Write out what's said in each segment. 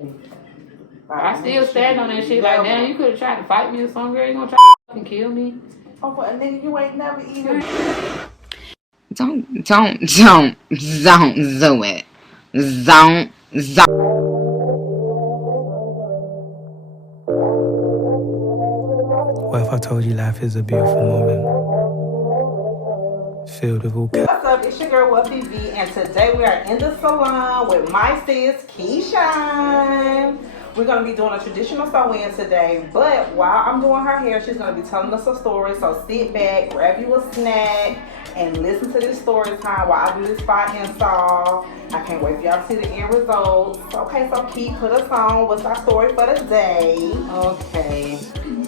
I still stand on that shit. Like, damn, you could have tried to fight me or something, girl. You gonna try to fucking kill me? Oh, but a nigga, you ain't never even. Don't do it. Don't. What if I told you life is a beautiful moment? Filled with all What's up? It's your girl, Wealthy V, and today we are in the salon with my sis, Keyshawn. We're going to be doing a traditional sew-in today, but while I'm doing her hair, she's going to be telling us a story. So sit back, grab you a snack, and listen to this story time while I do this spot install. I can't wait for y'all to see the end results. Okay, so Key, put us on. What's our story for the day? Okay.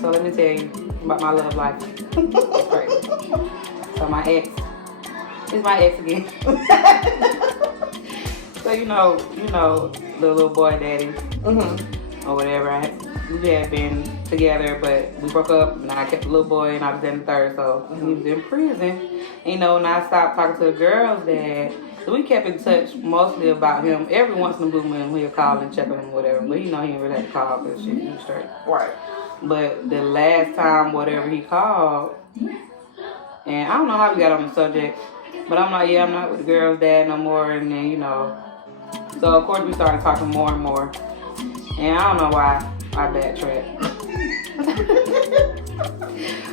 So let me tell you about my love life. So my ex. It's my ex again. So you know, the little boy daddy, or whatever. We had been together, but we broke up, and I kept the little boy, and I was in the third, so he was in prison. And and I stopped talking to the girls' dad. So we kept in touch mostly about him. Every once in a blue moon, we'll call and check on him, whatever. But he didn't really have to call because shit, he was straight. Right. But the last time, whatever he called, and I don't know how we got on the subject, but I'm like, yeah, I'm not with the girl's dad no more. And then, so of course we started talking more and more. And I don't know why I backtracked.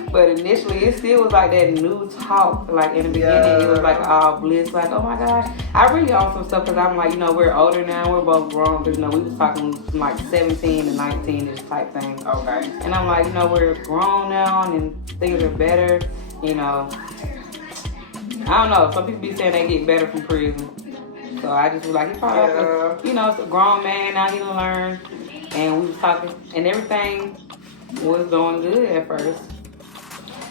But initially, it still was like that new talk. Like in the beginning, it was like all bliss. Like, oh my gosh. I really on some stuff because I'm like, we're older now. We're both grown. Because, we was talking from like 17 to 19, this type thing. Okay. And I'm like, we're grown now and things are better. I don't know. Some people be saying they get better from prison. So I just was like, he probably, it's a grown man. Now he done learn. And we was talking, and everything was going good at first.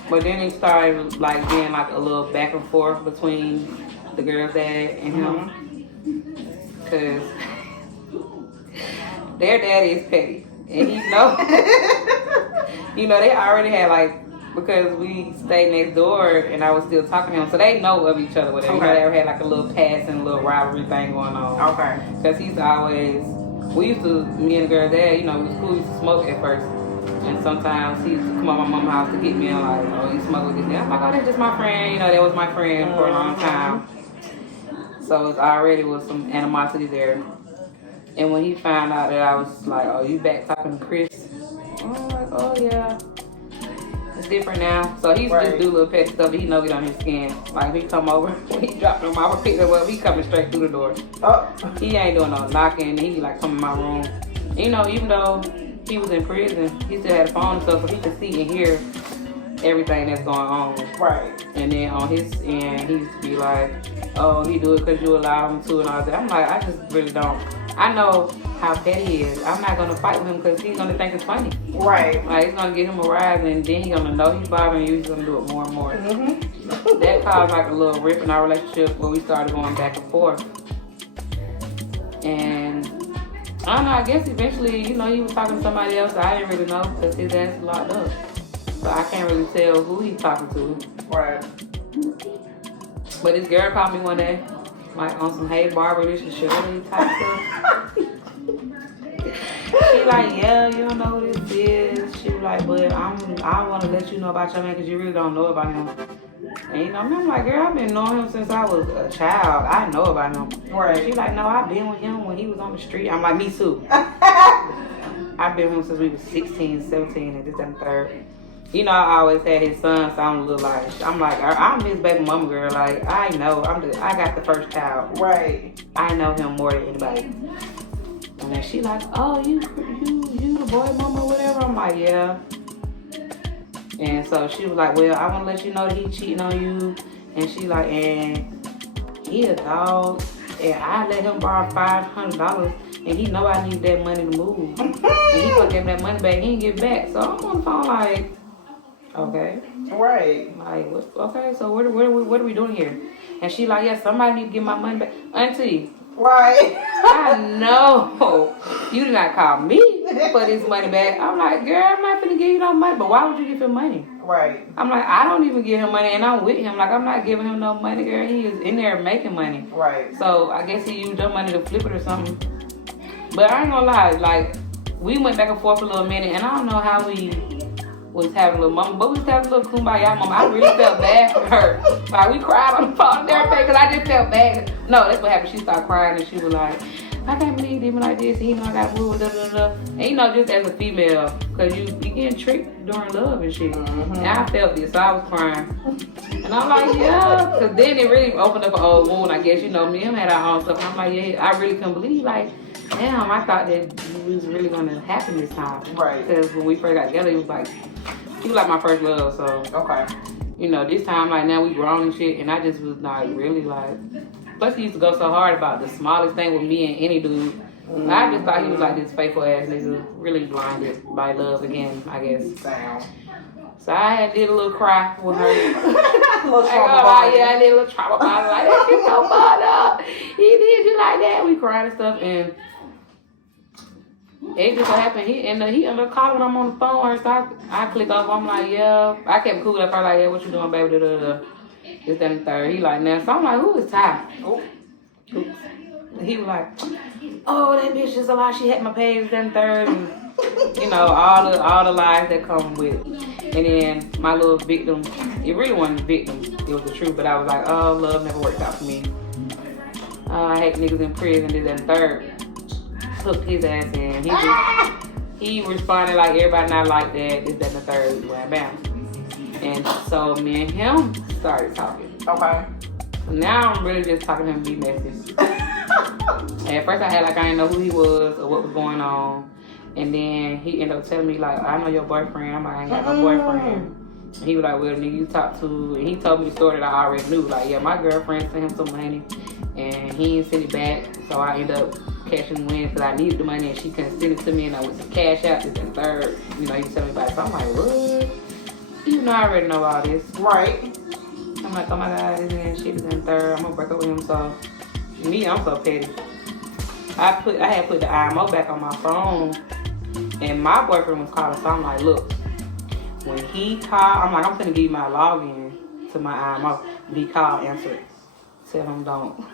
But then it started like being like a little back and forth between the girl's dad and him. Cause their daddy is petty. And they already had like, because we stayed next door and I was still talking to him, so they know of each other. Whatever. Okay. They ever had like a little passing, little rivalry thing going on. Okay. Because he's always, me and the girl dad, it was cool. We used to smoke at first. And sometimes he used to come up my mom's house to get me and like, oh, you smoke with this guy. I'm like, oh, that's just my friend. That was my friend for a long time. So it already was some animosity there. And when he found out that I was like, oh, you back talking to Chris? I'm like, oh, yeah. It's different now. So he used to just do little petty stuff that he know get on his skin. Like if he come over, when he dropped him off, I picked him up, he coming straight through the door. Oh. He ain't doing no knocking. He like come in my room. Even though he was in prison, he still had a phone and stuff, so he could see and hear everything that's going on. Right. And then on his end, he used to be like, oh, he do it because you allow him to and all that. I'm like, I just really don't. I know how petty he is. I'm not going to fight with him because he's going to think it's funny. Right. Like, it's going to get him a rise, and then he's going to know he's bothering you. He's going to do it more and more. That caused like a little rip in our relationship where we started going back and forth. And I don't know, I guess eventually, he was talking to somebody else. I didn't really know because his ass was locked up. So I can't really tell who he's talking to. Right. But this girl called me one day, like on some hey Barbara, this and Shirley type stuff. She like, yeah, you don't know who this is. She was like, but I want to let you know about your man because you really don't know about him. And I'm like, girl, I've been knowing him since I was a child. I know about him. Right. She like, no, I've been with him when he was on the street. I'm like, me too. I've been with him since we was 16, 17, and this and the third. I always had his son sound a little like, I'm like, I'm his baby mama, girl. Like, I know, I got the first child. Right. I know him more than anybody. And then she like, oh, you the boy mama or whatever. I'm like, yeah. And so she was like, well, I want to let you know that he cheating on you. And she like, and he a dog. And I let him borrow $500. And he know I need that money to move. And he gonna give me that money back. He ain't give it back. So I'm on the phone like, okay. Right. Like, okay, so what are we doing here? And she like, yeah, somebody need to give my money back. Auntie. Right. I know you did not call me for this money back. I'm like, girl, I'm not finna give you no money. But why would you give him money? Right. I'm like, I don't even give him money, and I'm with him. Like, I'm not giving him no money, girl. He is in there making money. Right. So I guess he used your money to flip it or something. But I ain't gonna lie, like, we went back and forth for a little minute, and I don't know how we was having a little moment, but we was having a little kumbaya moment. I really felt bad for her. Like, we cried on the phone and everything, because I just felt bad. No, that's what happened. She started crying, and she was like, I can't believe him like this, and I got moved, da da da. And you know, just as a female, because you getting tricked during love and shit. And I felt this, so I was crying. And I'm like, yeah, because then it really opened up an old wound, I guess. You know, me and him had our own stuff. And I'm like, yeah, I really couldn't believe, like, damn, I thought that it was really going to happen this time. Right. Because when we first got together, it was like, he was like my first love, so. Okay. You know, this time, like, now we grown and shit, and I just was not really, like, plus he used to go so hard about the smallest thing with me and any dude. I just thought he was like this faithful ass nigga, really blinded by love again, I guess. Damn. So I did a little cry with her. Little Yeah, I did a little trauma bond. Like, that shit so fucked up. He did you like that. We cried and stuff, and it just so happened. He ended up calling when I'm on the phone, so I click off. I'm like, yeah. I kept cool at first, like, yeah, what you doing, baby? Da, da, da. This, that, and the third. He like, now, so I'm like, who is Ty? Oops. He was like, oh, that bitch is a lie. She had my page, then third, and you know, all the lies that come with it. And then my little victim, it really wasn't a victim, it was the truth, but I was like, oh, love never worked out for me. I hate niggas in prison, this, that, and third. Took his ass in. He responded like everybody not like that, this, that, and the third, wham, bam. And so me and him started talking. Okay. Now I'm really just talking to him to be messy. At first I had like I didn't know who he was or what was going on. And then he ended up telling me like, I know your boyfriend. I'm like, I ain't got no boyfriend. And he was like, well, nigga, you talk to, and he told me the story that I already knew. Like, yeah, my girlfriend sent him some money and he didn't send it back. So I ended up cashing wins because I needed the money and she couldn't send it to me, and I went to cash out this and third. You know, he telling me about it. So I'm like, what? You know, I already know all this. Right. I'm like, oh my God, this and shit is in third. I'm gonna break up with him. So me, I'm so petty. I had put the IMO back on my phone, and my boyfriend was calling. So I'm like, look, when he called, I'm like, I'm finna give you my login to my IMO. He called, answer it. Tell him don't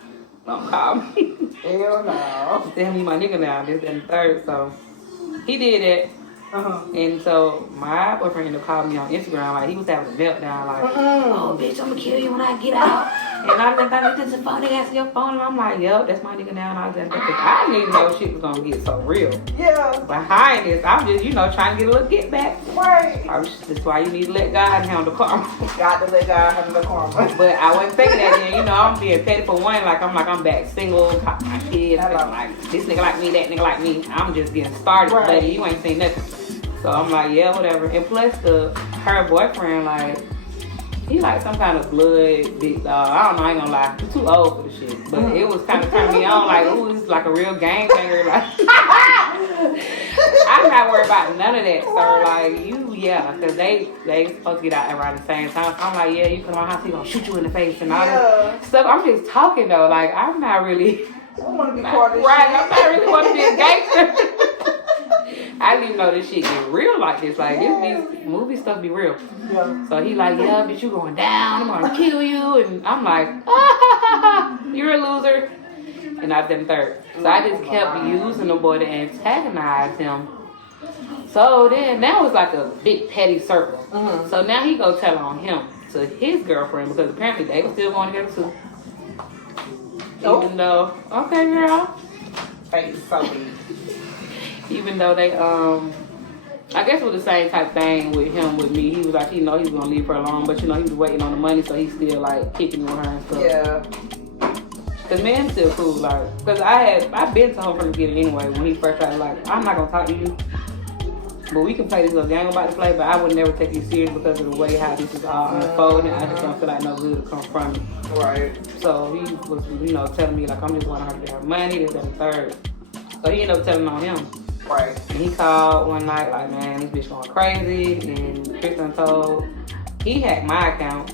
call me. Hell no. Tell him you my nigga now. This and third. So he did it. And so my boyfriend ended up calling me on Instagram, like he was having a meltdown, like, oh bitch, I'm gonna kill you when I get out. And I was like, this is a phone, nigga, answer your phone. And I'm like, yep, that's my nigga now. And I was like, I didn't even know shit was gonna get so real. Yeah. Behind this, I'm just, you know, trying to get a little get back. Right. That's why you need to let God handle karma. Got to let God handle the karma. But I wasn't thinking that then, you know, I'm being petty for one, like I'm back single, got my kids, like this nigga like me, that nigga like me. I'm just getting started, right. Buddy, you ain't seen nothing. So I'm like, yeah, whatever. And plus her boyfriend, like, he like some kind of blood big dog. I don't know, I ain't gonna lie. He's too old for the shit. But it was kind of turning me on, like, ooh, this is like a real gangbanger. Like, I'm not worried about none of that. So like, because they supposed to get out around the same time. So I'm like, yeah, you come to my house, he gonna shoot you in the face and all that stuff. I'm just talking though. Like, I'm not really. I don't want to be part of this right, shit. I'm not really want to be a gangster. I didn't even know this shit get real like this. Like, this movie stuff be real. Yeah. So he like, yeah, bitch, you going down. I'm gonna kill you. And I'm like, you're a loser. And I did third. So I just kept using the boy to antagonize him. So then now it's like a big petty circle. So now he go tell on him to his girlfriend because apparently they were still going together too. Even though, okay, girl. Face so big. Even though they, I guess it was the same type thing with him, with me. He was like, you know, he was going to leave her alone, but, you know, he was waiting on the money, so he's still, like, kicking with her and stuff. Yeah. Because man, still cool, like, because I've been to him from the beginning anyway, when he first started, like, I'm not going to talk to you, but we can play this little game I'm about to play, but I would never take you serious because of the way how this is all unfolding. I just don't feel like no good to come from me. Right. So he was, you know, telling me, like, I'm just wanting her to get her money, this and the third. So he ended up telling on him. Right. And he called one night like, man, this bitch going crazy. And Kristen told, he hacked my account.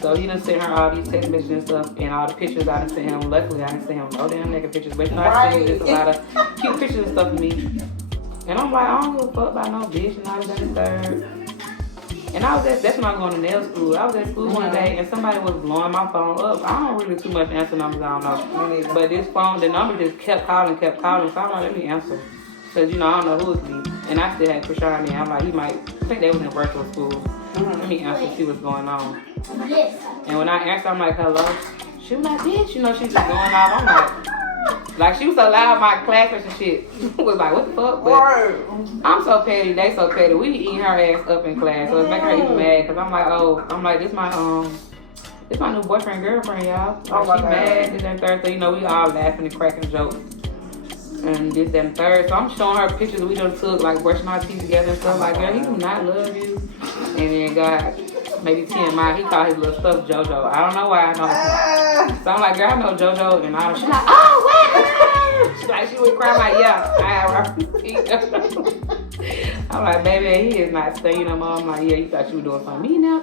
So he done sent her all these text messages and stuff and all the pictures I done sent him. Luckily, I didn't send him no damn naked pictures. But you know, I sent him just a lot of cute pictures and stuff of me. And I'm like, I don't give a fuck about no bitch and all that and third. And that's when I was going to nail school. I was at school one day and somebody was blowing my phone up. I don't really too much answer numbers, I don't know. But this phone, the number just kept calling. So I'm like, let me answer. Because, you know, I don't know who it's me. And I still had Krishan there. I'm like, he might, I think they was in virtual school. Let me answer, see what's going on. And when I answered, I'm like, hello. She was like, bitch, you know, she's just going off. I'm like, she was so loud, my classmates and shit was like, what the fuck? But I'm so petty, they so petty. We eating her ass up in class, so it's making her even mad. Cause I'm like, this my new boyfriend, girlfriend, y'all. Like, she mad, this and third. So, you know, we all laughing and cracking jokes. And this, that, and third. So I'm showing her pictures that we done took, like brushing our teeth together and stuff. Like, girl, he do not love you. And then God, maybe TMI, he called his little stuff JoJo. I don't know why I know him. So I'm like, girl, I know JoJo. And she's like, oh, what? She's like, she would cry, like, yeah, I have her. I'm like, baby, he is not staying no more. I'm like, yeah, you thought you were doing something me now?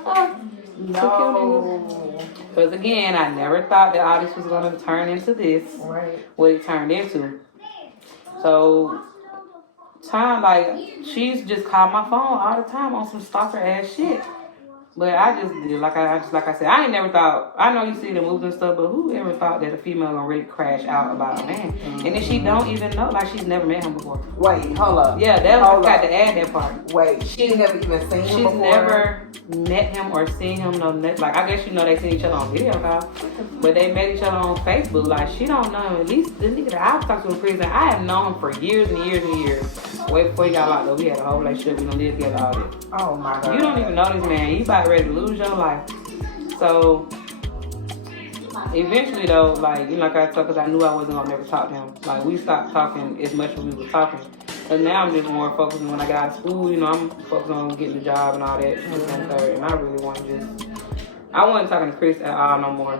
No. Because again, I never thought that all this was going to turn into this. Right. What it turned into. So, she's just called my phone all the time on some stalker ass shit. But I just did, like I said, I ain't never thought, I know you see the movies and stuff, but who ever thought that a female gonna really crash out about a man? And then she don't even know, like she's never met him before. Wait, hold up. Yeah, that was, I got to add that part. Wait, she's never even seen him before? She's never met him or seen him, like, I guess you know they seen each other on video call, but they met each other on Facebook. Like, she don't know him. At least the nigga that I've talked to in prison, I have known him for years and years and years. Way before he got locked up, we had a whole relationship, we done lived together all this. Oh my God. You don't even know this man. You about ready to lose your life. So eventually though, like, you know, like I said, because I knew I wasn't gonna never talk to him. Like, we stopped talking as much as we were talking. But now I'm just more focused on when I got out of school, you know, I'm focused on getting a job and all that. And I really want to I wasn't talking to Chris at all no more.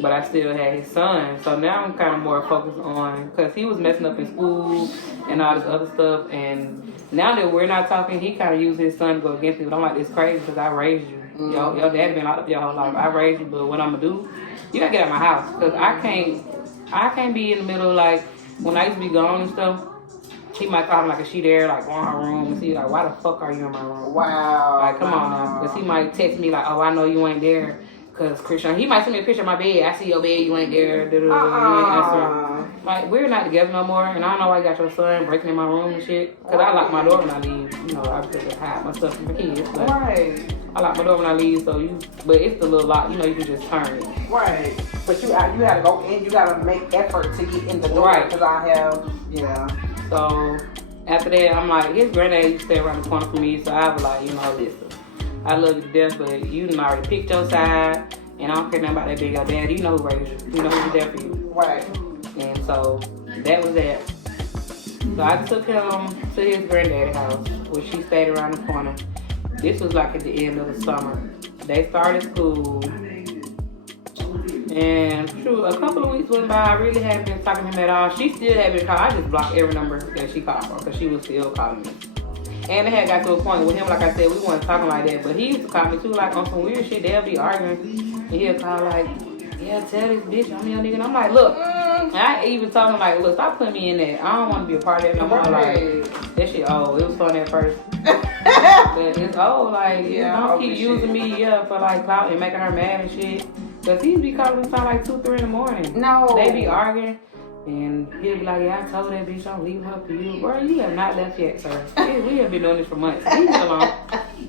But I still had his son. So now I'm kind of more focused on, because he was messing up in school and all this other stuff. And now that we're not talking, he kind of used his son to go against me. But I'm like, it's crazy because I raised you. Your dad been locked up your whole life. I raised you, but what I'm going to do, you got to get out of my house. Because I can't be in the middle, like, when I used to be gone and stuff, she might call me like, is she there, like, go in her room and see, like, why the fuck are you in my room? Wow. Like, come on now. Because he might text me like, oh, I know you ain't there. Because Krishan, he might send me a picture of my bed. I see your bed, you ain't there. You ain't answering. Like, we're not together no more. And I don't know why you got your son breaking in my room and shit. Because I lock my door when I leave. You know, I just hide my stuff from the kids. But right. I lock my door when I leave, but it's the little lock, you know, you can just turn it. Right. But you gotta go in, you gotta make effort to get in the door. Right. Because I have, yeah. So, after that, I'm like, his granddad used to stay around the corner from me. So I was like, you know, listen. I love you to death, but you done already picked your side, and I don't care nothing about that big old daddy. You know who raised you. You know who's there for you. Right. And so, that was that. So I took him to his granddaddy's house, which he stayed around the corner. This was like at the end of the summer. They started school, and a couple of weeks went by. I really hadn't been talking to him at all. She still had been calling. I just blocked every number that she called for, because she was still calling me. And it had got to a point with him, like I said, we weren't talking like that. But he used to call me too, like on some weird shit. They'll be arguing. And he'll call like, yeah, tell this bitch I'm your nigga. And I'm like, look. And I even told him, like, look, stop putting me in that. I don't want to be a part of that no more. Like, that shit old. It was fun at first. But it's old. Like, yeah, don't keep using me, for like clout and making her mad and shit. Because he be calling me time like 2, 3 in the morning. No. They be arguing. And he'll be like, yeah, I told that bitch I'm leaving her for you. Bro, you have not left yet, sir. We have been doing this for months. Leave me alone.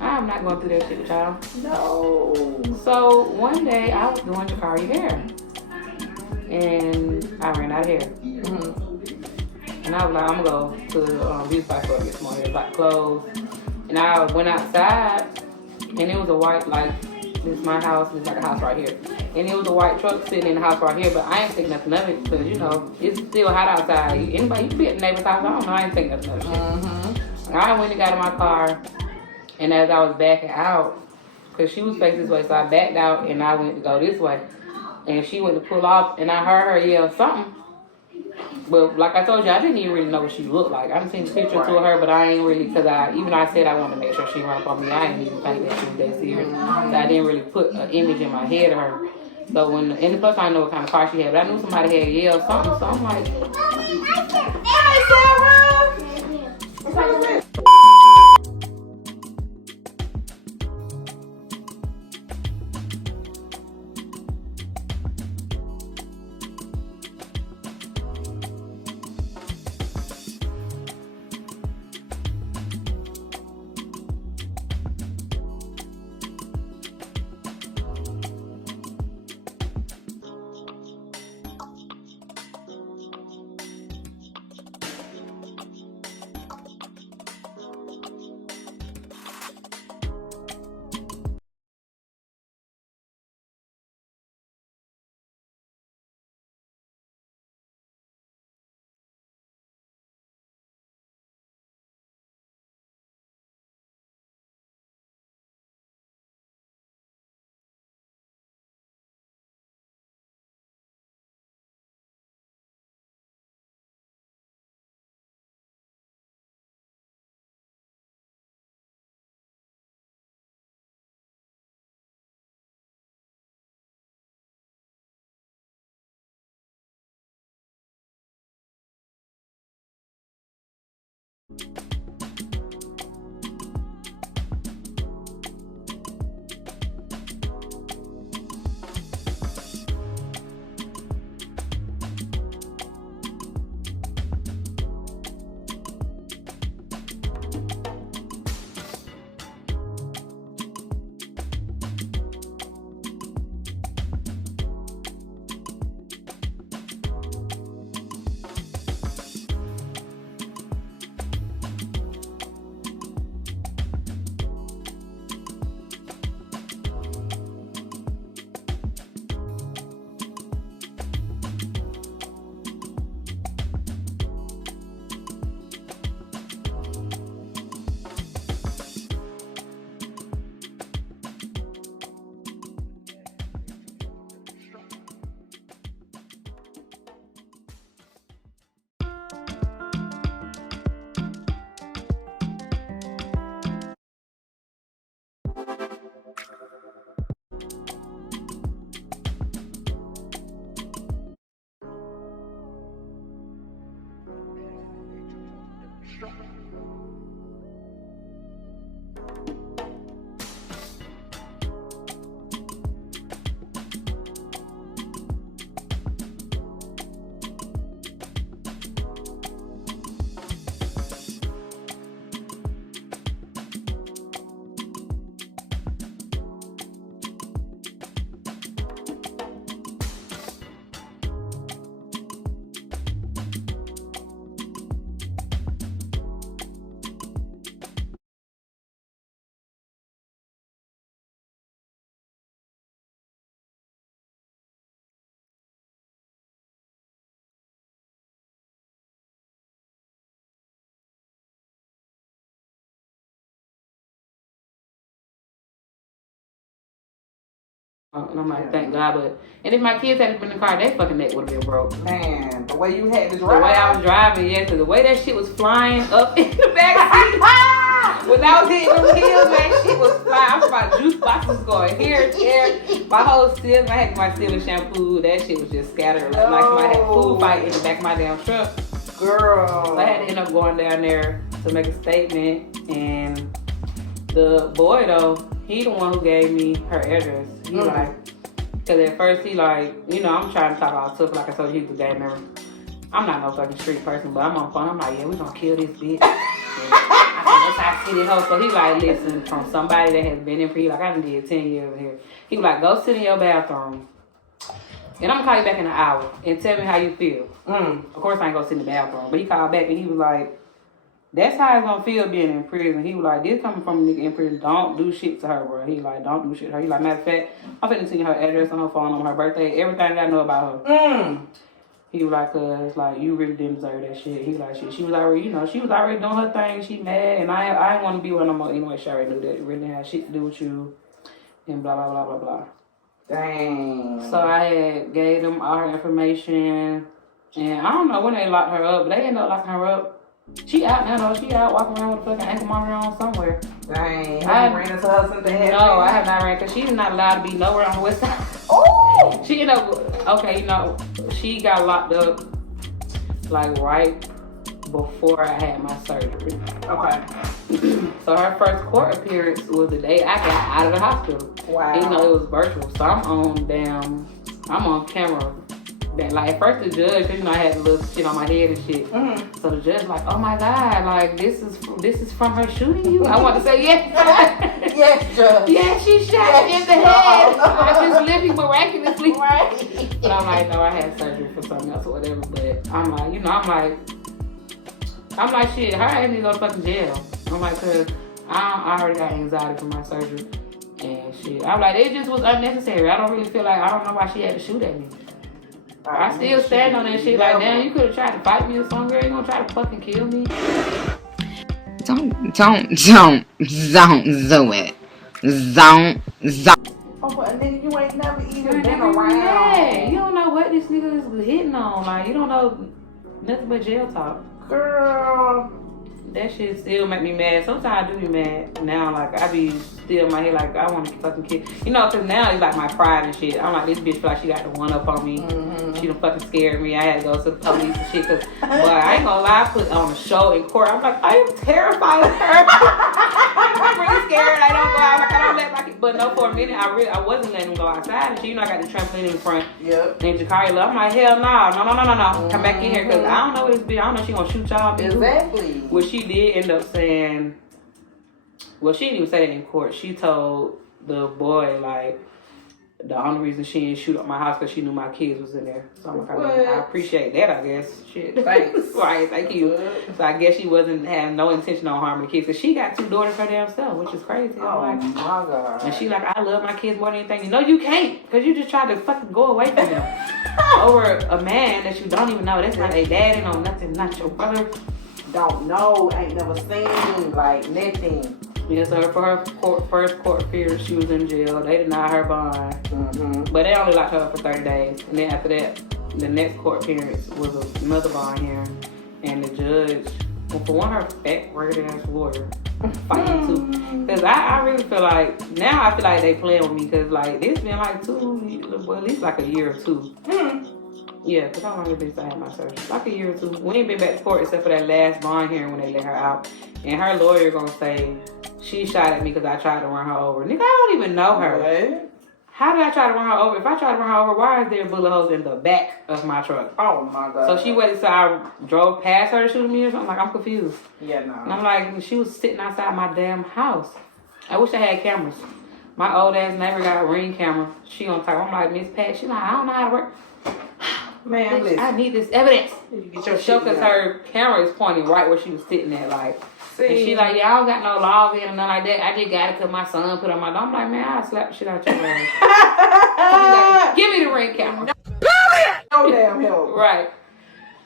I'm not going through that shit with y'all. No. So one day I was doing Jakari hair. And I ran out of hair. Mm-hmm. And I was like, I'm going to go to the beauty supply store this morning. It was like clothes. And I went outside, and it was a white, like, this is my house. It's like a house right here. And it was a white truck sitting in the house right here, but I ain't think nothing of it because, you know, it's still hot outside. Anybody, you can be at the neighbor's house, I don't know, I ain't think nothing of it. Mm-hmm. I went and got in my car, and as I was backing out, because she was facing this way, so I backed out and I went to go this way. And she went to pull off, and I heard her yell something. But like I told you, I didn't even really know what she looked like. I didn't see the picture to her, but I ain't really, because even though I said I wanted to make sure she run up on me, I didn't even think that she was that serious. So I didn't really put an image in my head of her. So and plus I know what kind of car she had, but I knew somebody had yelled something, so I'm like, hey, Sarah! And I'm like, thank God. And if my kids hadn't been in the car, they fucking neck would have been broke. Man, the way you had to The drive. way I was driving, yeah, because the way that shit was flying up in the back seat. When I was hitting them hills, that shit was flying. I was about juice boxes going here, there. My whole ceiling, I had my ceiling shampoo. That shit was just scattered. Like somebody had a food fight in the back of my damn truck. Girl. So I had to end up going down there to make a statement. And the boy, though, he the one who gave me her address. He like, because at first he like, you know, I'm trying to talk all tough, like I told you, he's a gay member. I'm not no fucking street person, but I'm on phone. I'm like, yeah, we gonna kill this bitch. I think that's how city hoe. So he like, listen, from somebody that has been in for you, like I done did 10 years here. He was like, go sit in your bathroom. And I'm gonna call you back in an hour and tell me how you feel. Of course I ain't gonna sit in the bathroom. But he called back and he was like, that's how it's gonna feel being in prison. He was like, this coming from a nigga in prison. Don't do shit to her, bro. He like, don't do shit to her. He like, matter of fact, I'm finna send you her address on her phone on her birthday, everything that I know about her. He was like, cause like you really didn't deserve that shit. He was like, shit. She was already, you know, she was already doing her thing. She mad, and I didn't want to be with her no more anyway. She already knew that it really had shit to do with you, and blah blah blah blah blah. Dang. So I had gave them all her information, and I don't know when they locked her up, but they ended up locking her up. She out now though. She out walking around with a fucking ankle monitor on somewhere. Dang. I ran into her something happened. No, I have not ran because she's not allowed to be nowhere on the west side. Oh. She ended up, okay, you know, she got locked up like right before I had my surgery. Okay. So her first court appearance was the day I got out of the hospital. Wow. Even though it was virtual. So I'm on camera. Like at first the judge, cause you know I had a little shit on my head and shit. So the judge like, oh my God, like this is from her shooting you. I want to say yes. Yes, Judge. Yeah, she shot me in the head. I just living miraculously. Right. But I'm like, no, I had surgery for something else or whatever. But I'm like, you know, I'm like, shit, her ass need to go to fucking jail. I'm like, cause I already got anxiety from my surgery and shit. I'm like, it just was unnecessary. I don't really feel like, I don't know why she had to shoot at me. I still stand on that shit. Like, damn, you could have tried to fight me or something, girl. You gonna try to fucking kill me? Don't do it. Don't. Oh, and then you ain't never even You ain't been never around. mad. You don't know what this nigga is hitting on. Like, you don't know nothing but jail talk. Girl. That shit still make me mad. Sometimes I do be mad now. Like, I be still in my head like, I want to fucking kill. You know, because now it's like my pride and shit. I'm like, this bitch feel like she got the one up on me. She done fucking scared me. I had to go to the police and shit. Cause, boy, I ain't gonna lie, I put on a show in court. I'm like, I am terrified of her. I'm really scared. I don't go out. Like, I don't let my kid. But no, for a minute, I wasn't letting him go outside. And she, you know, I got the trampoline in front. Yep. And Jakari, I'm like, hell no. Come back in here. Cause I don't know what this bitch, I don't know if she gonna shoot y'all. Exactly. Well, she did end up saying, well, she didn't even say that in court. She told the boy, like, the only reason she didn't shoot up my house because she knew my kids was in there. So I'm like, I appreciate that, I guess. Shit. Thanks. Right, thank you. So I guess she wasn't having no intention on harming the kids. Because she got 2 daughters her damn self, which is crazy. Oh, I'm like, my God. and she like, I love my kids more than anything. No, you can't. Because you just tried to fucking go away from them. Over a man that you don't even know. That's not a daddy, no nothing, not your brother. Don't know, ain't never seen, like, nothing. Yeah, so for her first court appearance, she was in jail. They denied her bond. Mm-hmm. But they only locked her up for 30 days. And then after that, the next court appearance was another bond hearing. And the judge, well, for one, her fat, ragged ass lawyer, fighting too. Because I really feel like, now I feel like they playing with me. Because, like, it's been like at least like a year or 2. Yeah, because how long has been I had my surgery? Like a year or 2. We ain't been back to court except for that last bond hearing when they let her out. And her lawyer gonna say she shot at me because I tried to run her over. Nigga, I don't even know her. What? How did I try to run her over? If I tried to run her over, why is there bullet holes in the back of my truck? Oh, my God. So she waited till I drove past her to shoot me or something? Like, I'm confused. Yeah, And no. I'm like, she was sitting outside my damn house. I wish I had cameras. My old ass neighbor got a Ring camera. She on top. I'm like, Miss Pat. She's like, I don't know how to work. Man, Bitch, listen. I need this evidence. You get your Show shit because together. her camera is pointing right where she was sitting at, like. See? And she like, yeah, I don't got no laws in or nothing like that. I just got it because my son put on my door. I'm like, man, I'll slap the shit out your ass. Like, give me the Ring camera. No damn help. Right.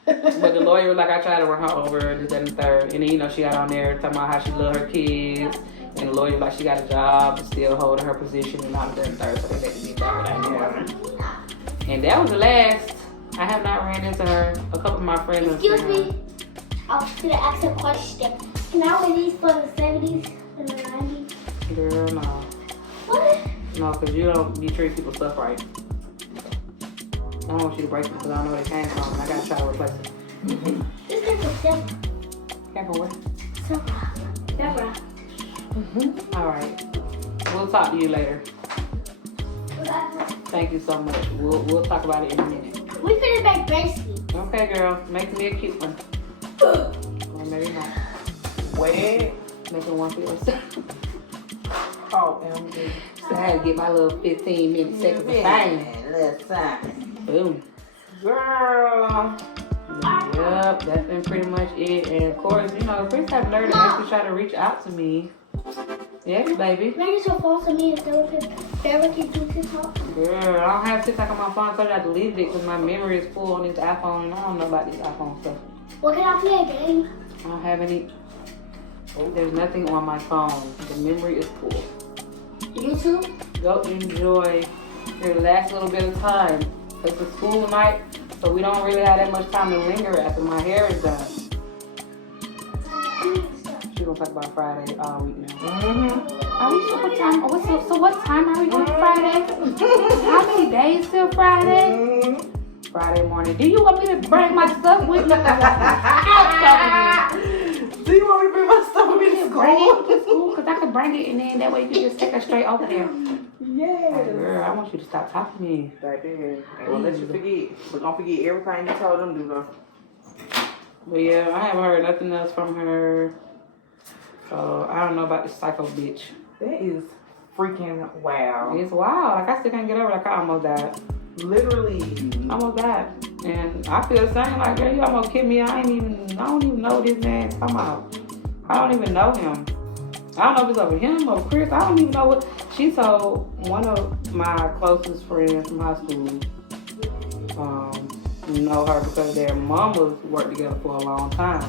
But the lawyer was like, I tried to run her over, this, that, and the third. And then, you know, she got on there talking about how she loved her kids. And the lawyer was like, she got a job, still holding her position and all that and third. So they let me that without her. And that was the last. I have not ran into her. A couple of my friends. Excuse me. I was gonna ask a question. Can I wear these for the 70s and the 90s? Girl, no. What? No, because you treat people's stuff right. I don't want you to break them because I don't know where they came from. And I got to try to replace it. This is a step. Came from where? Deborah. All right. We'll talk to you later. Thank you so much. We'll talk about it in a minute. We finna make bracelets. Okay, girl. Make me a cute one. Or maybe not. Wait. Making one for yourself. Oh, MD. So I had to get my little 15-minute seconds of fame. Listen. Boom. Girl. Yep, that's been pretty much it. And of course, you know, Chris have learned to actually try to reach out to me. Yes, baby. Can I get your phone to me if Deborah can do TikTok? Girl, I don't have TikTok on my phone, so I deleted it because my memory is full on this iPhone, and I don't know about this iPhone stuff. Well, can I play a game? I don't have any. There's nothing on my phone. The memory is full. YouTube? Go enjoy your last little bit of time. It's a school night, so we don't really have that much time to linger after my hair is done. She's gonna talk about Friday all week now. Are we sure what time? So what time are we going Friday? How many days till Friday? Friday morning. Do you want me to bring my stuff with me? Do you want me to bring my stuff with me to Bring school? it to school, because I can bring it and then that way you can just take her straight over there. Yes. Girl, I want you to stop talking to me. Baby, ain't gonna let you forget. But don't forget everything you told them to do, though. But yeah, I haven't heard nothing else from her. So I don't know about this psycho bitch. That is freaking wow. It's wild. Like I still can't get over it. Like I almost died. Literally. Almost died. And I feel the same. Like, girl, you almost killed me. I don't even know what this man's talking about. I don't even know him. I don't know if it's over him or Chris. I don't even know what. She told one of my closest friends from high school, know her because their mamas worked together for a long time.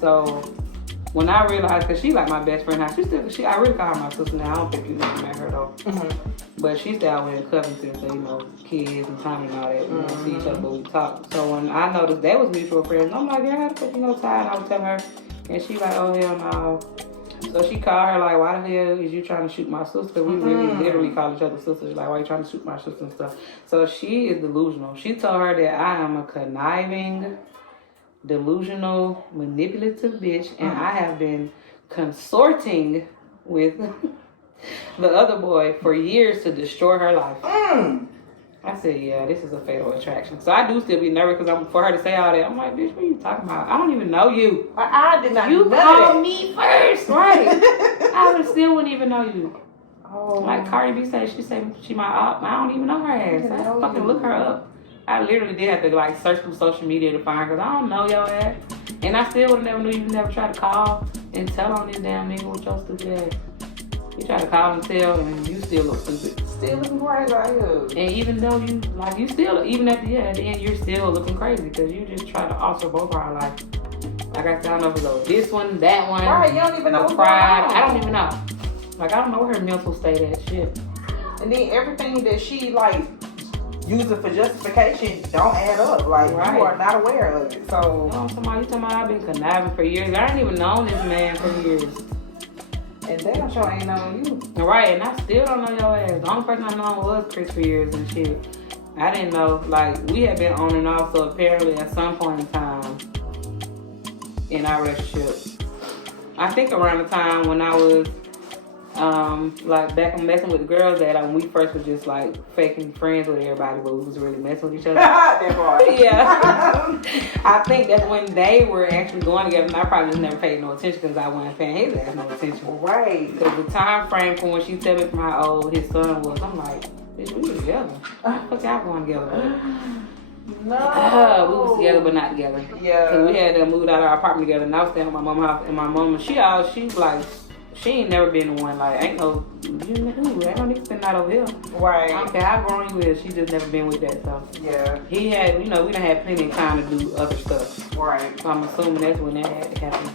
So when I realized, because she's like my best friend now, I really call her my sister now. I don't think you never met her though. But she stayed out in Covington, so you know, kids and time and all that. We don't see each other, but we talk. So when I noticed they was mutual friends, I'm like, yeah, how the fuck you know Ty? And I was telling her, and she like, oh hell no. So she called her like, why the hell is you trying to shoot my sister? We really literally call each other sisters. Like, why you trying to shoot my sister and stuff? So she is delusional. She told her that I am a conniving, delusional, manipulative bitch, and I have been consorting with the other boy for years to destroy her life. I said, yeah, this is a fatal attraction. So I do still be nervous because for her to say all that, I'm like, bitch, what are you talking about? I don't even know you. I did not You know called that. me first, right? I still wouldn't even know you. Oh, Like Cardi B said, she my op. I don't even know her ass. I fucking look her up. I literally did have to like search through social media to find her because I don't know your ass. And I still would have never knew you never tried to call and tell on this damn nigga with your stupid ass. You try to call and tell, and you still look stupid. still looking crazy out here. And even though you still, even at the end, you're still looking crazy because you just try to alter both our life. Like I said, I don't know if it's over this one, that one. Right, you don't even know what's going pride. on. I don't even know. Like, I don't know where her mental state at. Shit. And then everything that she like using for justification don't add up. Like Right. you are not aware of it. So You talking about I've been conniving for years. I ain't even known this man for years. and damn sure ain't known you. Right, and I still don't know your ass. The only person I known was Chris for years and shit. I didn't know, like, we had been on and off, so apparently at some point in time in our relationship, I think around the time when I was, like, back and messing with the girls that when we first was just, like, faking friends with everybody, but we was really messing with each other. That part. Yeah. I think that's when they were actually going together, and I probably just never paid no attention because I wasn't paying his ass no attention. Right. Because the time frame from when she tell me from how old his son was, I'm like, bitch, we were together. What the fuck y'all going together? No. We was together but not together. Yeah. Cause we had moved out of our apartment together, and I was staying at my mom's house, and my mom, she like, she ain't never been the one, like, ain't no nigga spend night over here. I Right. don't care how grown you is, she just never been with that, so. Yeah. He had, we done had plenty of time to do other stuff. Right. So I'm assuming that's when that had to happen.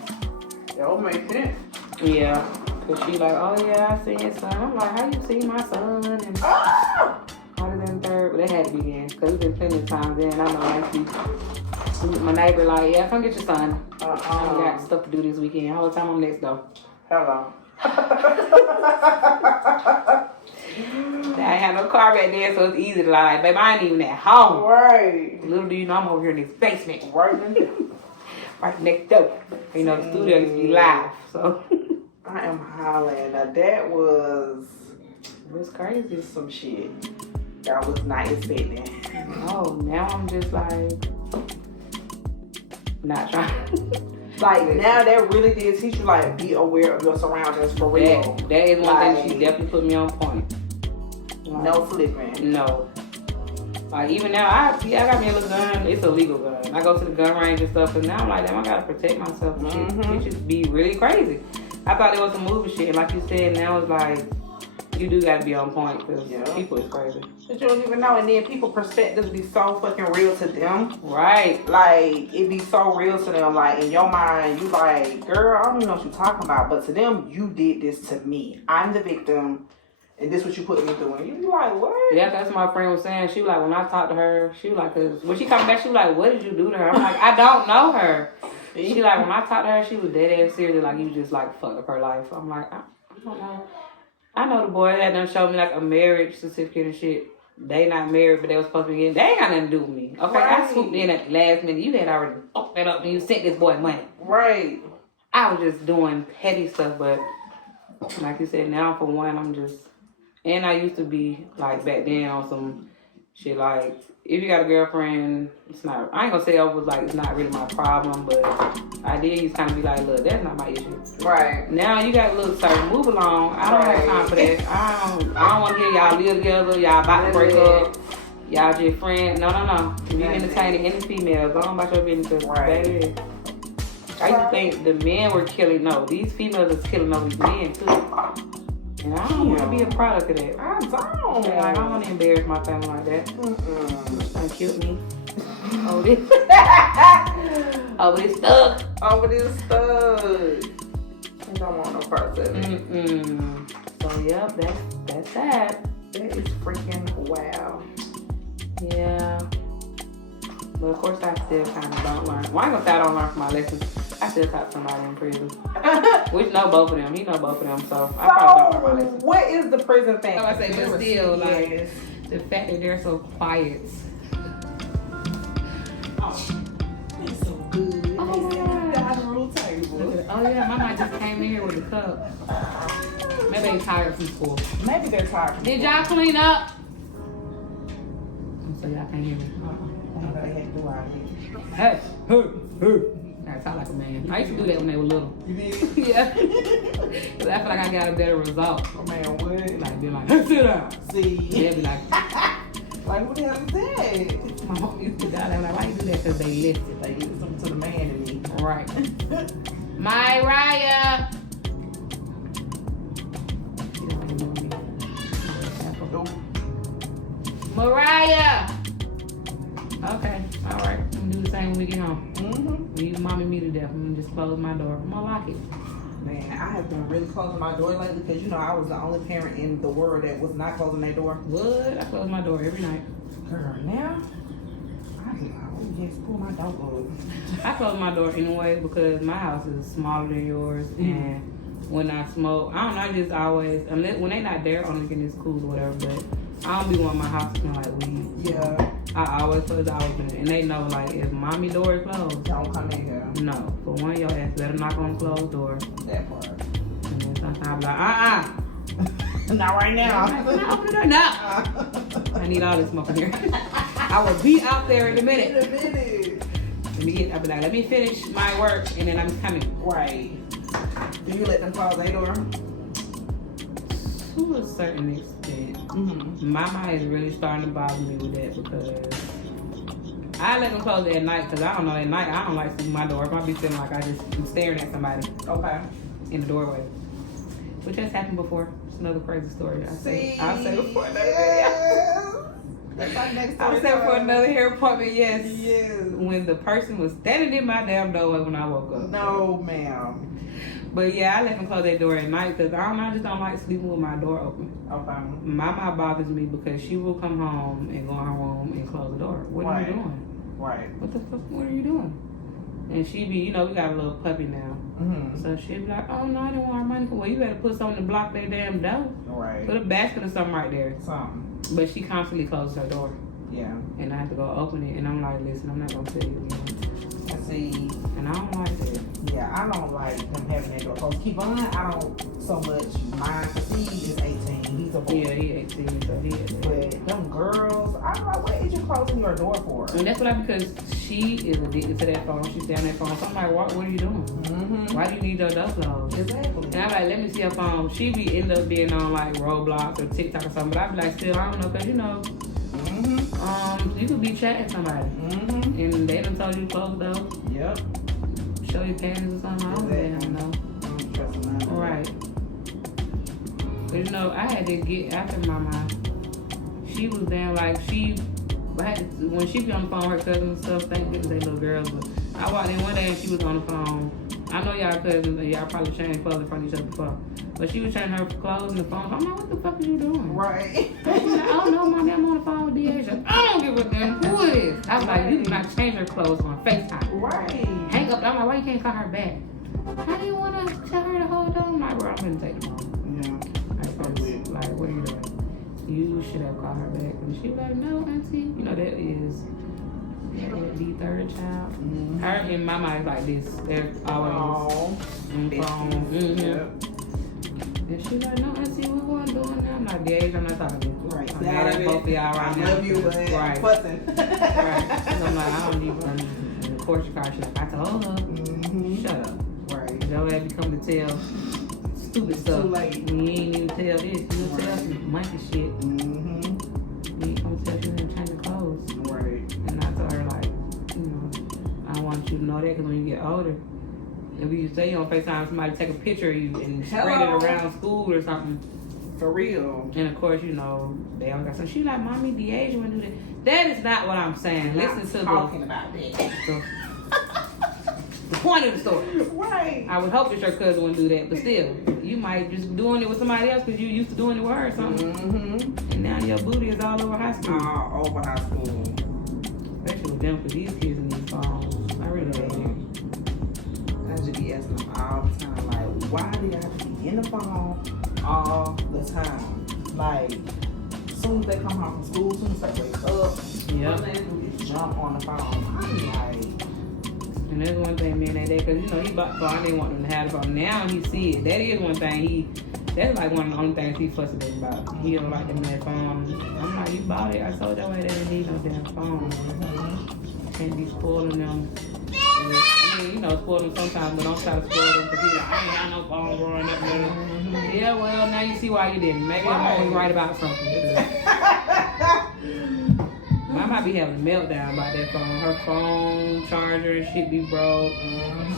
That would make sense. Yeah. Cause she like, oh yeah, I seen his son. I'm like, how you see my son? And Ah! all this and third, but that had to begin. Cause it's been plenty of times then. I know actually my neighbor like, yeah, come get your son. I got stuff to do this weekend. All the time I'm next door. Hello. I ain't had no car back then, so it's easy to like, babe, I ain't even at home. Right. Little do you know, I'm over here in this basement, Right in there. right next door. You know, the studio used to be live, so I am hollering. Now that was it was crazy. some shit that I was not expecting. Oh, now I'm just like not trying. Like now that really did teach you like be aware of your surroundings for real. That is one thing she Like- definitely put me on point. No flipping. No. Like even now, I got me a little gun. It's a legal gun. I go to the gun range and stuff, and now I'm like, damn, I gotta protect myself. And shit. It just be really crazy. I thought it was some movie shit, and like you said, now it's like you do gotta be on point because people is crazy. But you don't even know, and then people perspectives be so fucking real to them. Right. Like it be so real to them. Like in your mind, you like, girl, I don't even know what you're talking about. But to them, you did this to me. I'm the victim, and this what you put me through. And you be like, what? Yeah, that's what my friend was saying. She was like, when I talked to her, she was like, cause when she come back, she was like, what did you do to her? I'm like, I don't know her. She like, when I talked to her, she was dead ass serious, like you just like fucked up her life. I'm like, I don't know. I know the boy that done showed me like a marriage certificate and shit. They not married, but they was supposed to be getting. They ain't got nothing to do with me. Okay, Right. I swooped in at the last minute. You had already fucked that up and you sent this boy money. Right. I was just doing petty stuff, but like you said, now for one, I'm just. And I used to be like back then on some shit like, if you got a girlfriend, it's not. I ain't gonna say I was like it's not really my problem, but I did used to kind of be like, look, that's not my issue. Right. Now you gotta look, sir, move along. I don't have time for that. I don't want to hear y'all live together. Y'all about to break up. Y'all just friends. No. If you entertaining any females, go on about your business. 'Cause, Right. baby, I used to think the men were killing. No, these females is killing all these men too. And I don't want to be a product of that. I don't. Like, I don't want to embarrass my family like that. Done killed me. Oh, this. Oh, this stuck. Over this stuff. I don't want no parts of it. So, yep, that's that. That is freaking wow. Yeah. But of course, I still kind of don't learn. Well, I ain't gonna say I don't learn from my lessons. I still caught somebody in prison. Which know both of them. He know both of them, so I probably don't know my license. What is the prison thing? I say, but still, like, Yes. the fact that they're so quiet. It's so good. Oh my It's God. dining room table. Oh yeah, my mom just came in here with a cup. Maybe they tired from school. Maybe they're tired. Did y'all clean up? So y'all can't hear me. They had to do all this. Hey, I talk like a man. I used to do that when they were little. You did? Yeah. 'Cause I feel like I got a better result. Oh man, what? Like, be like, hey, sit down. See? They'd be like, Like, what the hell is that? my mom used to die. They were like, why you do that? Because they listen. They did something to the man in me. Right. Mariah. She don't even know me. Mariah. Okay. All right. I'm gonna do the same when we get home. Mm-hmm. You mommy me to death. I'm gonna just close my door. I'm gonna lock it. Man, I have been really closing my door lately because, you know, I was the only parent in the world that was not closing their door. What? I close my door every night. Girl, now, I be like, oh, yes, pull my door closed. I close my door anyway because my house is smaller than yours, and when I smoke, I don't know. I just always, unless when they not there, only getting this cool or whatever. But I don't be wanting my house to smell like weed. Yeah, I always close the hours, and they know like if mommy door is closed, don't come in here. no. For one, your ass better knock on the closed door, That part. and then sometimes I be like, Not right now. Can I open the door? No. I need all this smoke in here. I will be out there in a minute. Wait a minute. I'll be like, let me finish my work, and then I'm coming. Right. Do you let them close their door? To a certain extent. Mm-hmm. My mind is really starting to bother me with that because I let them close it at night because I don't know, at night I don't like seeing my door. If I be feeling like I'm staring at somebody Okay. in the doorway. Which has happened before. It's another crazy story. I'll say before another video. Yes. That's our next I'll say for another hair appointment, yes. Yes. When the person was standing in my damn doorway when I woke up. No, ma'am. But yeah, I let them close their door at night because I just don't like sleeping with my door open. Okay. My mom bothers me because she will come home and go in her room and close the door. What are you Right. doing? Right. What the fuck? What are you doing? And she be, you know, we got a little puppy now. Mm-hmm. So she'd be like, oh no, I didn't want our money. Well, you better put something to block their damn door. Right. Put a basket or something right there. Something. But she constantly closes her door. Yeah. And I have to go open it. And I'm like, listen, I'm not going to tell you again. I see. And I don't like that. Yeah, I don't like them having that door closed. Kevon, I don't so much mind because he is 18. He's a boy. Yeah, he 18, so he is. But them girls, I'm like, what is you closing your door for? And that's what because she is addicted to that phone. She stay on that phone. So I'm like, what are you doing? Mm-hmm. Why do you need your door closed? Exactly. And I'm like, let me see her phone. She be end up being on like Roblox or TikTok or something. But I be like, still, I don't know, cause you know, Mm-hmm. you could be chatting somebody, Mm-hmm. and they done told you to close the door, Yep. show your panties or something. I don't Exactly. know. I don't trust none of that. Right. But you know, I had to get after my mom. She was damn like when she be on the phone with her cousins and stuff. Thank goodness they little girls. But I walked in one day and she was on the phone. I know y'all cousins and y'all probably changed clothes in front of each other before. But she was changing her clothes in the phone. I'm like, what the fuck are you doing? Right. She's like, I don't know, mommy, I'm on the phone with Deasia. I don't give a damn who it is. I was like, you cannot change her clothes on FaceTime. Right. Hang up. I'm like, why you can't call her back? How do you want to tell her to hold on? I'm like, bro, I'm going to take the phone. Yeah. Like, what are you doing? You should have called her back. And she was like, no, auntie. You know, that is the third child. Mm-hmm. Her and my mind like this. They're always Oh. on the phone. Mm-hmm. Yep. And she like, no, auntie, what we doing now? I'm like, Deasia, I'm not talking to you. Right. I'm mad at both of y'all I right now. love you, but Right. fussing. Right. So I'm like, I don't even. And of course, she cried. She's like, I told her. Mm-hmm. Shut up. Right. Your ass become to tell stupid stuff. Too late. You ain't even tell this. You tell Right. some monkey shit. Mm-hmm. You ain't gonna tell you to change your clothes. Right. And I told her, like, you know, I don't want you to know that because when you get older, if you say you on FaceTime, somebody take a picture of you and spread it Hello. around school or something. For real. And of course, you know, they always got something. She like, mommy, Deasia wouldn't do that. That is not what I'm saying. Listen to talking about that. the point of the story. Right. I would hope that your cousin wouldn't do that, but still, you might just be doing it with somebody else because you used to doing it with her or something. Mm-hmm. And now your booty is all over high school. All over high school. Especially with them for these kids and these phones. I really hate it. I be asking them all the time, like, why do y'all have to be in the phone all the time? Like, as soon as they come home from school, as soon as they wake up, Yep. what they do is jump on the phone. I'm like, And that's one thing, man, that day, because, you know, he bought the phone. I didn't want him to have the phone. Now he see it. That is one thing that's like one of the only things he fussing about. He don't like them that phone. I'm like, you bought it. I told that way they didn't need no damn phone. Can't be spoiling them. I mean, you know, spoil them sometimes, but don't try to spoil them because he's like, I ain't got no phone growing up. Yeah, well, now you see why you didn't. Maybe I'm always right about something. I might be having a meltdown about that phone. Her phone charger and shit be broke.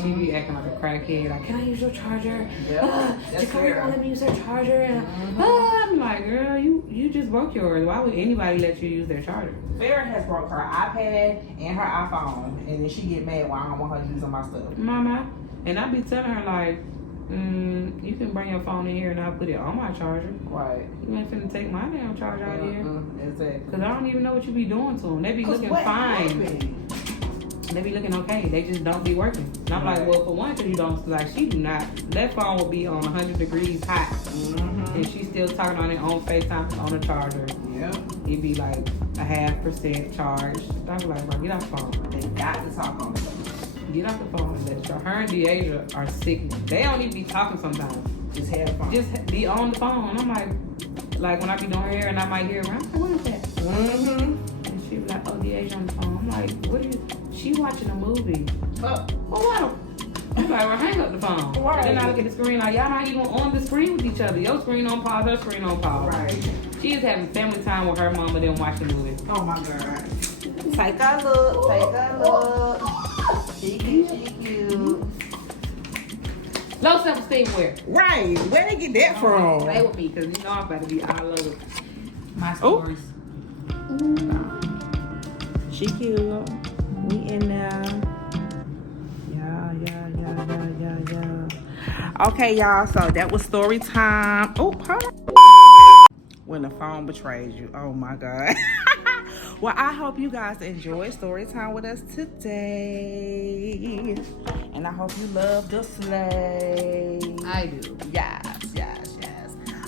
She be acting like a crackhead. Like, can I use your charger? Jakari won't let me use her charger. And I'm like, girl, you just broke yours. Why would anybody let you use their charger? Farrah has broke her iPad and her iPhone, and then she get mad when I don't want her using my stuff. Mama. And I be telling her, like, you can bring your phone in here and I'll put it on my charger. Right. You ain't finna take my damn charger out here. Exactly. Because I don't even know what you be doing to them. They be looking fine. They be looking okay. They just don't be working. And I'm like, well, for one, because you don't, like, she do not. That phone will be on 100 degrees hot. And she's still talking on it on FaceTime on a charger. Yeah. It'd be like a 0.5% charged. I was like, bro, get off the phone. They got to talk on the phone. Get off the phone. Her and Deasia are sickening. They don't even be talking sometimes. Just have fun. Just be on the phone. I'm like when I be doing her hair and I might hear her, I'm like, what is that? And she be like, oh, Deasia on the phone. I'm like, what is, she watching a movie. Well, why don't, I'm like, well, hang up the phone. Right. And then I look at the screen like, y'all not even on the screen with each other. Your screen on pause, her screen on pause. Right. She is having family time with her mama, then watch the movie. Oh my God. Take a look. Take a look. She cute. Low self-esteem where? Right. Where they get that from? Play with me, because you know I'm about to be all over my stories. She cute. We in there. Yeah. Okay, y'all. So that was story time. Oh, hold on. When the phone betrays you. Oh my God. Well, I hope you guys enjoyed story time with us today. And I hope you love the sleigh. I do. Yes.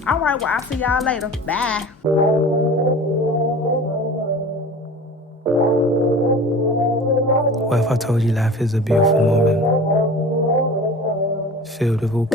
All right, well, I'll see y'all later. Bye. What if I told you life is a beautiful moment? Filled with all